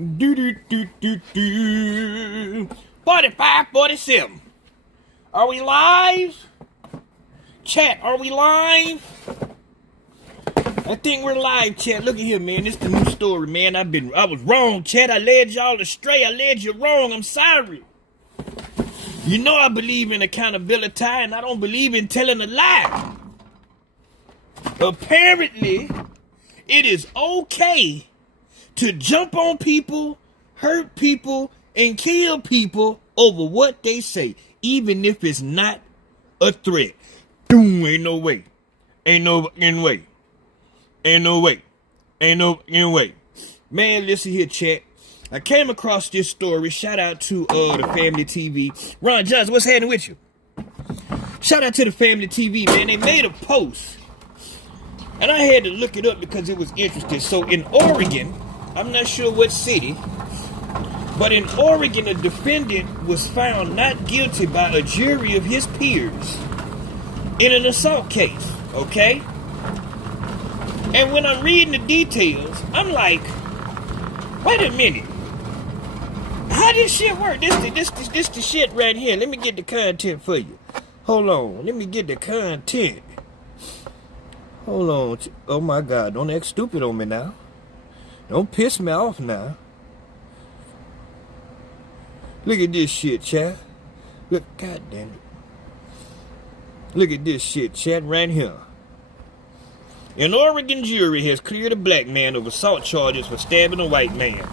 Do do do do do. 45, 47. Are we live? Chat, are we live? I think we're live, chat. Look at here, man. This is the new story, man. I was wrong, chat. I led y'all astray. I led you wrong. I'm sorry. You know I believe in accountability, and I don't believe in telling a lie. Apparently, it is okay to jump on people, hurt people, and kill people over what they say, even if it's not a threat. Doom, ain't no way. Ain't no fucking way. Ain't no way. Ain't no fucking way. Man, listen here, chat. I came across this story. Shout out to the Family TV. Ron Johnson, what's happening with you? Shout out to the Family TV, man. They made a post. And I had to look it up because it was interesting. So in Oregon, I'm not sure what city, but in Oregon, a defendant was found not guilty by a jury of his peers in an assault case, okay? And when I'm reading the details, I'm like, wait a minute. How this shit work? This the shit right here. Let me get the content for you. Hold on. Let me get the content. Hold on. Oh my God. Don't act stupid on me now. Don't piss me off now. Look at this shit, chat. Look, God damn it. Look at this shit, chat, right here. An Oregon jury has cleared a black man of assault charges for stabbing a white man.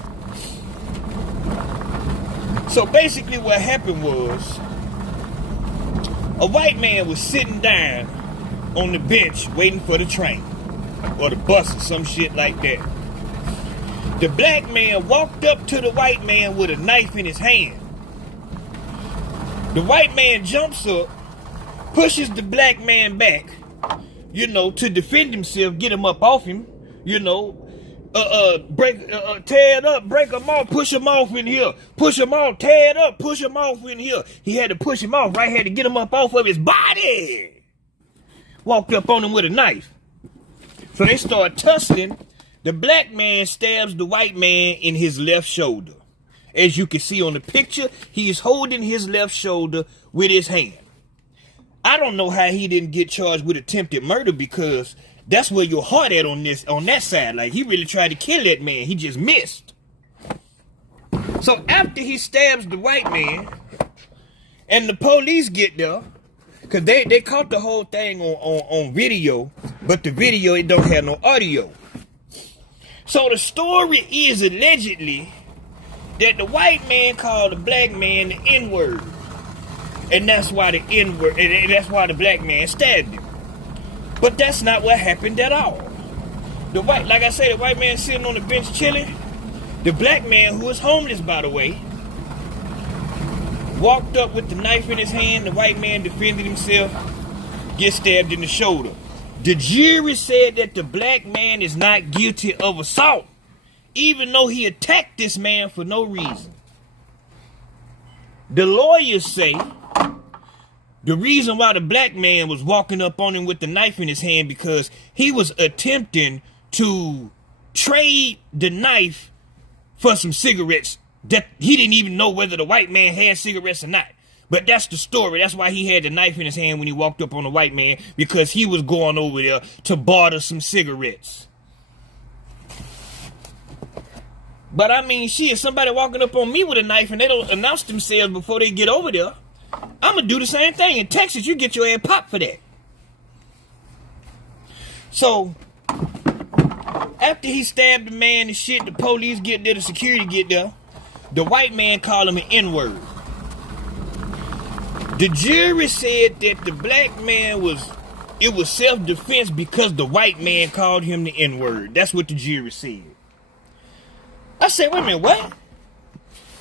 So basically what happened was, a white man was sitting down on the bench waiting for the train or the bus or some shit like that. The black man walked up to the white man with a knife in his hand. The white man jumps up, pushes the black man back, to defend himself, get him up off him, tear it up, break him off, push him off in here, push him off, tear it up, push him off in here. He had to push him off, right? Had to get him up off of his body. Walked up on him with a knife. So they start tussling. The black man stabs the white man in his left shoulder. As you can see on the picture, he is holding his left shoulder with his hand. I don't know how he didn't get charged with attempted murder, because that's where your heart at on that side. Like, he really tried to kill that man. He just missed. So after he stabs the white man, and the police get there, because they caught the whole thing on video, but the video, it don't have no audio. So the story is allegedly that the white man called the black man the N-word. And that's why the N-word, and that's why the black man stabbed him. But that's not what happened at all. Like I said, the white man sitting on the bench chilling. The black man, who was homeless, by the way, walked up with the knife in his hand. The white man defended himself, gets stabbed in the shoulder. The jury said that the black man is not guilty of assault, even though he attacked this man for no reason. The lawyers say the reason why the black man was walking up on him with the knife in his hand, because he was attempting to trade the knife for some cigarettes that he didn't even know whether the white man had cigarettes or not. But that's the story. That's why he had the knife in his hand when he walked up on the white man, because he was going over there to barter some cigarettes. But I mean, shit, somebody walking up on me with a knife and they don't announce themselves before they get over there, I'm going to do the same thing. In Texas, you get your ass popped for that. So, after he stabbed the man and shit, the police get there, the security get there, the white man called him an N-word. The jury said that the black man was self-defense because the white man called him the N-word. That's what the jury said. I said, wait a minute, what?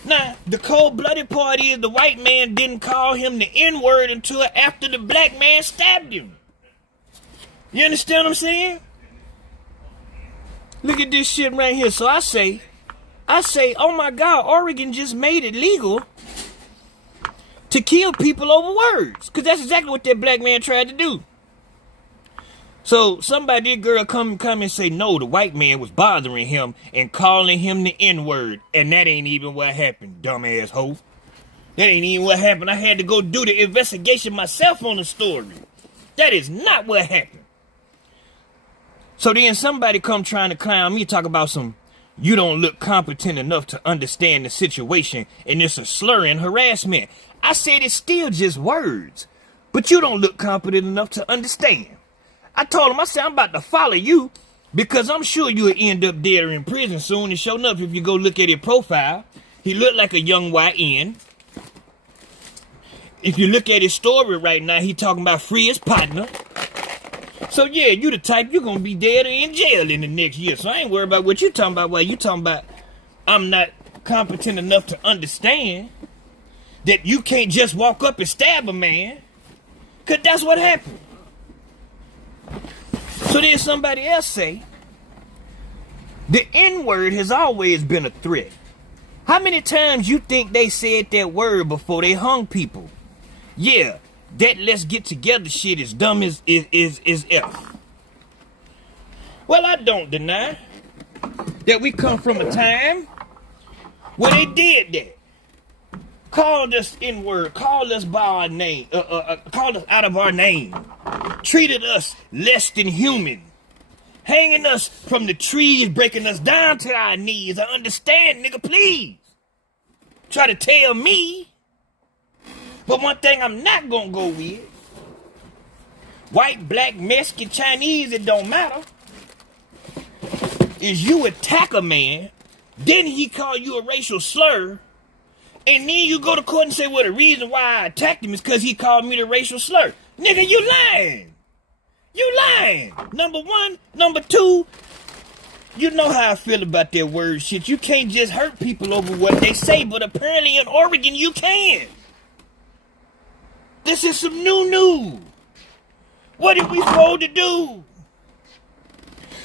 Now, the cold-blooded part is the white man didn't call him the N-word until after the black man stabbed him. You understand what I'm saying? Look at this shit right here. So I say, oh my God, Oregon just made it legal to kill people over words. Because that's exactly what that black man tried to do. So somebody, this girl come and say, no, the white man was bothering him and calling him the N-word. And that ain't even what happened, dumbass hoe. That ain't even what happened. I had to go do the investigation myself on the story. That is not what happened. So then somebody come trying to clown me, talk about some, you don't look competent enough to understand the situation, and it's a slur and harassment. I said it's still just words, but you don't look competent enough to understand. I told him, I said, I'm about to follow you because I'm sure you'll end up dead or in prison soon. And sure enough, if you go look at his profile, he looked like a young YN. If you look at his story right now, he talking about free his partner. So yeah, you the type, you're going to be dead or in jail in the next year. So I ain't worried about what you talking about. Well, you talking about I'm not competent enough to understand that you can't just walk up and stab a man. Because that's what happened. So then somebody else say, the N-word has always been a threat. How many times you think they said that word before they hung people? Yeah, that let's get together shit is dumb as F. Well, I don't deny that we come from a time where they did that. Called us N-word, called us by our name, called us out of our name. Treated us less than human. Hanging us from the trees, breaking us down to our knees. I understand, nigga, please. Try to tell me. But one thing I'm not gonna go with. White, black, Mexican, Chinese, it don't matter. Is you attack a man, then he call you a racial slur, and then you go to court and say, well, the reason why I attacked him is because he called me the racial slur. Nigga, you lying. You lying. Number one. Number two, you know how I feel about that word shit. You can't just hurt people over what they say, but apparently in Oregon you can. This is some new. What did we supposed to do?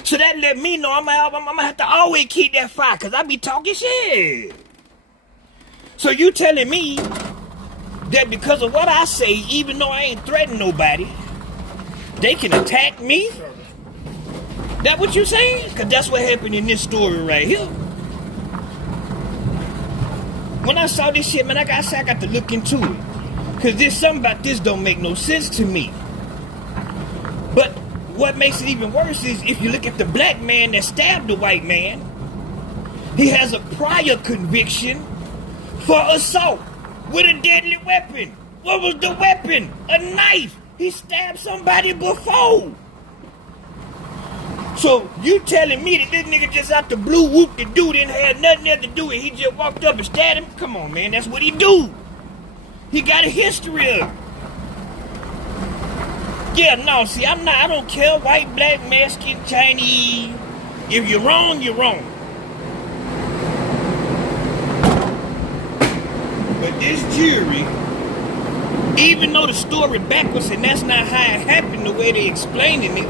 So that let me know I'm gonna have to always keep that fire, because I be talking shit. So you telling me that because of what I say, even though I ain't threatening nobody, they can attack me? That what you saying? Because that's what happened in this story right here. When I saw this shit, man, I got to look into it. Because there's something about this don't make no sense to me. But what makes it even worse is if you look at the black man that stabbed the white man, he has a prior conviction for assault with a deadly weapon. What was the weapon? A knife. He stabbed somebody before. So you telling me that this nigga just out the blue whoop the dude didn't have nothing else to do with it? He just walked up and stabbed him? Come on, man, that's what he do. He got a history of it. Yeah, no, see, I don't care, white, black, Mexican, Chinese. If you're wrong, you're wrong. But this jury, even though the story backwards and that's not how it happened the way they explaining it,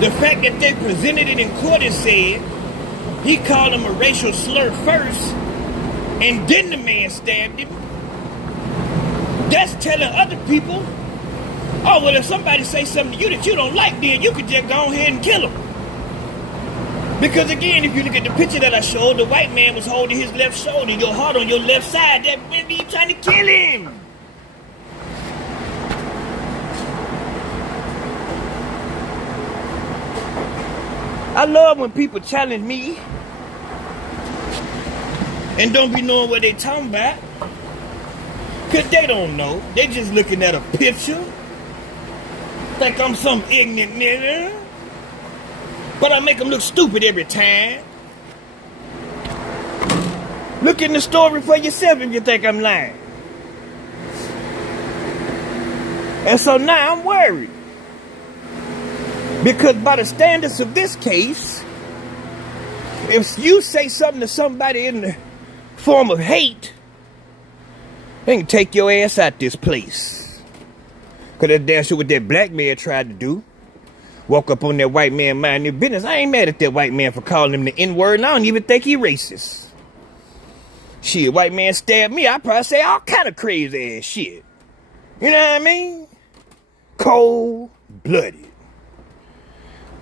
the fact that they presented it in court and said he called him a racial slur first and then the man stabbed him, that's telling other people, oh, well, if somebody say something to you that you don't like, then you could just go ahead and kill him. Because again, if you look at the picture that I showed, the white man was holding his left shoulder, your heart on your left side. That meant you trying to kill him. I love when people challenge me and don't be knowing what they talking about. Because they don't know. They just looking at a picture. Think I'm some ignorant nigga. But I make them look stupid every time. Look in the story for yourself if you think I'm lying. And so now I'm worried. Because by the standards of this case, if you say something to somebody in the form of hate, they can take your ass out this place. Because that's damn sure what that black man tried to do. Walk up on that white man, mind their business. I ain't mad at that white man for calling him the N-word, and I don't even think he racist. Shit, white man stabbed me, I'd probably say all kind of crazy ass shit. You know what I mean? Cold-blooded.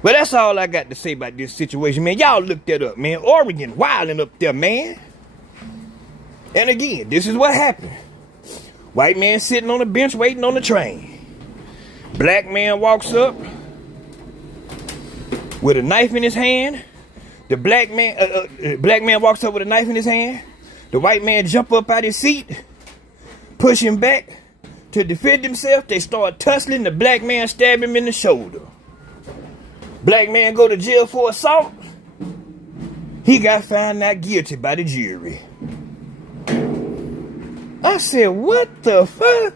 But that's all I got to say about this situation, man. Y'all look that up, man. Oregon wilding up there, man. And again, this is what happened. White man sitting on the bench waiting on the train. Black man walks up with a knife in his hand. The black man walks up with a knife in his hand. The white man jump up out his seat, push him back to defend himself. They start tussling. The black man stab him in the shoulder. Black man go to jail for assault. He got found not guilty by the jury. I said, what the fuck?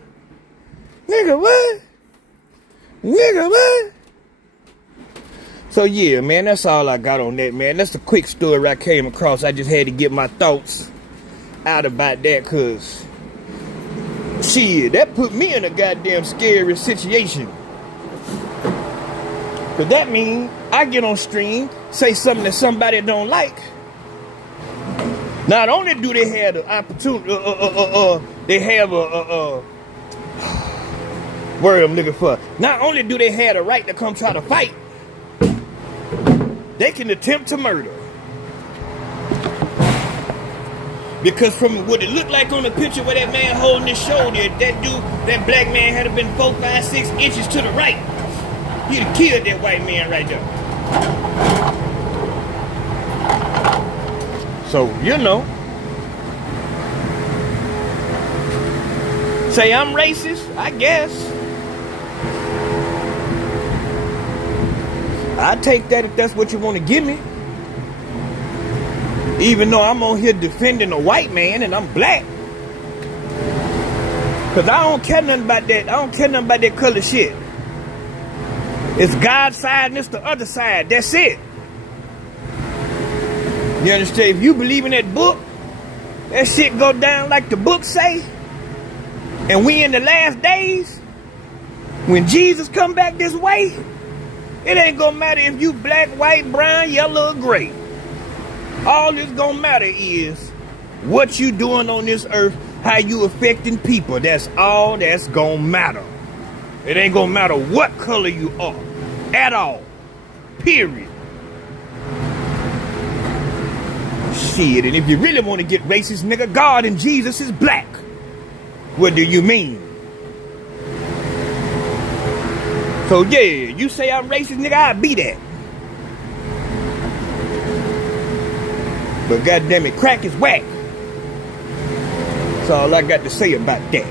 Nigga, what? Nigga, what? So yeah, man, that's all I got on that, man. That's a quick story I came across. I just had to get my thoughts out about that, cause shit, that put me in a goddamn scary situation. Cause that means I get on stream, say something that somebody don't like. Not only do they have the opportunity, they have a word I'm looking for. Not only do they have the right to come try to fight, they can attempt to murder. Because from what it looked like on the picture where that man holding his shoulder, that black man had been 4, 5, 6 inches to the right. He'd have killed that white man right there. So, you know. Say I'm racist, I guess. I take that if that's what you want to give me. Even though I'm on here defending a white man and I'm black. Cause I don't care nothing about that. I don't care nothing about that color shit. It's God's side and it's the other side. That's it. You understand? If you believe in that book, that shit go down like the book say. And we in the last days, when Jesus come back this way, it ain't gonna matter if you black, white, brown, yellow, or gray. All that's gonna matter is what you doing on this earth, how you affecting people. That's all that's gonna matter. It ain't gonna matter what color you are at all. Period. Shit, and if you really want to get racist, nigga, God and Jesus is black. What do you mean? So yeah, you say I'm racist, nigga, I'll be that. But goddamn it, crack is whack. That's all I got to say about that.